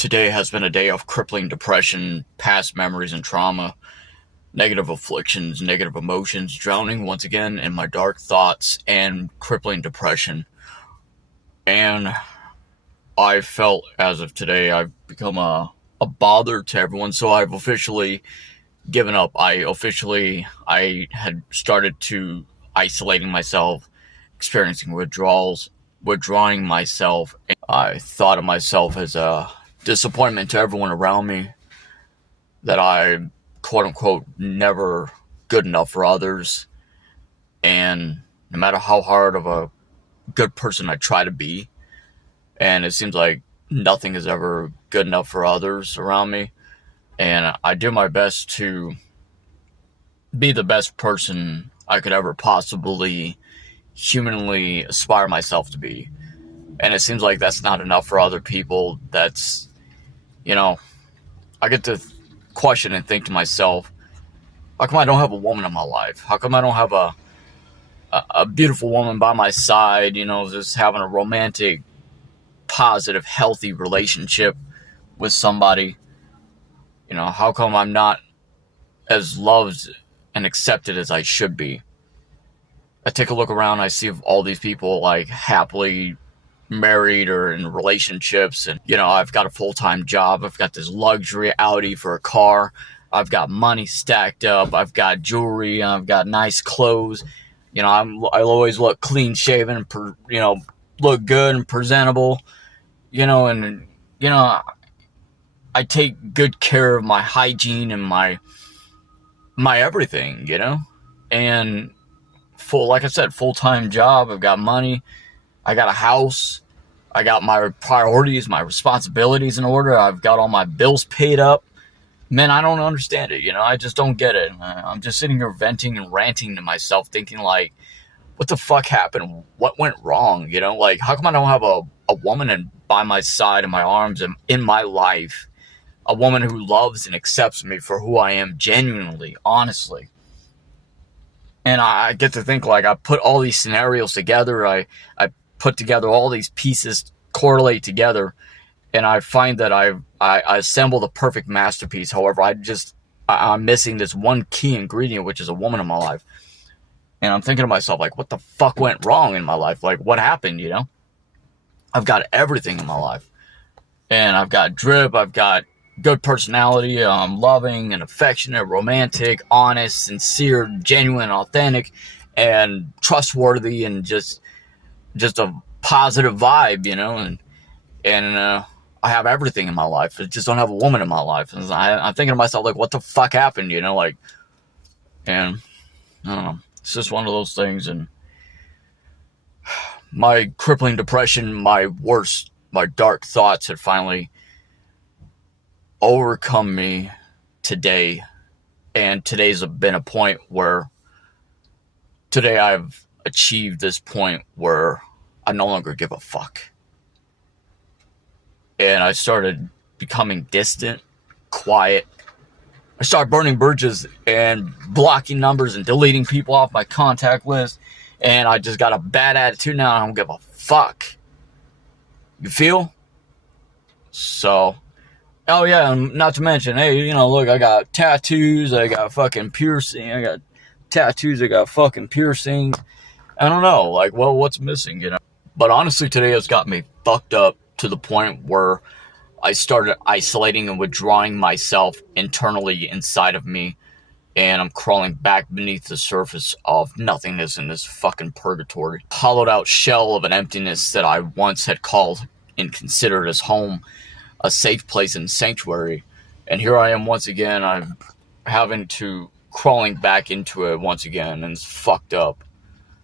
Today has been a day of crippling depression, past memories and trauma, negative afflictions, negative emotions, drowning once again in my dark thoughts and crippling depression. And I felt as of today I've become a bother to everyone, so I've officially given up. I had started to isolating myself, experiencing withdrawals, withdrawing myself. I thought of myself as a disappointment to everyone around me, that I, quote unquote, never good enough for others. And no matter how hard of a good person I try to be, and it seems like nothing is ever good enough for others around me. And I do my best to be the best person I could ever possibly humanly aspire myself to be. And it seems like that's not enough for other people. That's, I get to question and think to myself, how come I don't have a woman in my life? How come I don't have a beautiful woman by my side, just having a romantic, positive, healthy relationship with somebody? How come I'm not as loved and accepted as I should be? I take a look around, I see all these people like happily married or in relationships, and I've got a full-time job, I've got this luxury Audi for a car, I've got money stacked up, I've got jewelry, I've got nice clothes, I always look clean shaven, look good and presentable, and I take good care of my hygiene and my everything, and like I said, full-time job, I've got money, I got a house, I got my priorities, my responsibilities in order, I've got all my bills paid up. Man, I don't understand it, I just don't get it. I'm just sitting here venting and ranting to myself, thinking like, what the fuck happened? What went wrong? Like, how come I don't have a woman by my side, in my arms, and in my life? A woman who loves and accepts me for who I am, genuinely, honestly. And I get to think, like, I put all these scenarios together, I put together all these pieces, correlate together, and I find that I assemble the perfect masterpiece. However, I'm missing this one key ingredient, which is a woman in my life. And I'm thinking to myself, like, what the fuck went wrong in my life? Like, what happened, I've got everything in my life. And I've got drip, I've got good personality, I'm loving and affectionate, romantic, honest, sincere, genuine, authentic, and trustworthy, and just a positive vibe, and I have everything in my life. I just don't have a woman in my life. And I'm thinking to myself, like, what the fuck happened, and I don't know. It's just one of those things. And my crippling depression, my dark thoughts had finally overcome me today. And today's been a point where today I've achieved this point where I no longer give a fuck. And I started becoming distant, quiet. I started burning bridges and blocking numbers and deleting people off my contact list. And I just got a bad attitude now. I don't give a fuck. You feel? So, oh yeah, and not to mention, hey, look, I got tattoos, I got fucking piercing, I got tattoos, I got fucking piercings. I don't know, like, well, what's missing, But honestly, today has got me fucked up to the point where I started isolating and withdrawing myself internally inside of me, and I'm crawling back beneath the surface of nothingness in this fucking purgatory. Hollowed out shell of an emptiness that I once had called and considered as home, a safe place and sanctuary. And here I am once again, I'm having to crawling back into it once again, and it's fucked up.